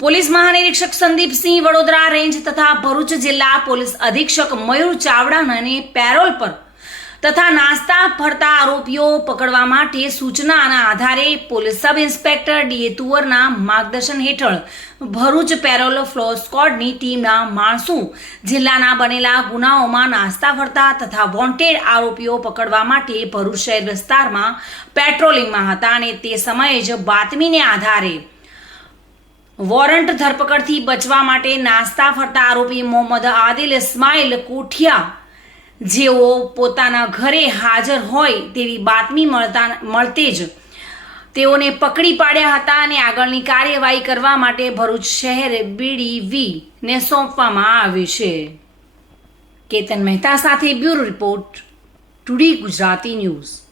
Police મહાનિરીક્ષક Sandipsinh Vadodara range તથા ભરૂચ જિલ્લા પોલીસ અધિક્ષક મયુર ચાવડાને પેરોલ પર તથા નાસ્તા ફરતા આરોપીઓ પકડવા માટે સૂચનાના આધારે police sub inspector D A તુવરના માર્ગદર્શન હેઠળ ભરૂચ પેરોલ ફ્લો સ્કોડની ટીમના માણસો જિલ્લાના બનેલા ગુનાઓમાં નાસ્તા ફરતા તથા વોન્ટેડ આરોપીઓ પકડવા માટે ભરૂચ શહેર વિસ્તારમાં પેટ્રોલિંગમાં હતા અને તે સમયે જ બાતમીને આધારે વોરંટ ધરપકડથી બચવા માટે નાસ્તા ફરતા આરોપી મોહમ્મદ આદિલ ઇસ્માઇલ કોઠિયા. જેઓ પોતાના ઘરે હાજર હોય તેવી બાતમી મળતા મળતે જ તેઓને પકડી પાડ્યા હતા અને આગળની કાર્યવાહી કરવા માટે ભરૂચ શહેર બીડીવી ને સોંપવામાં આવ્યું છે. કેતન મહેતા સાથે bureau report, today Gujarati news.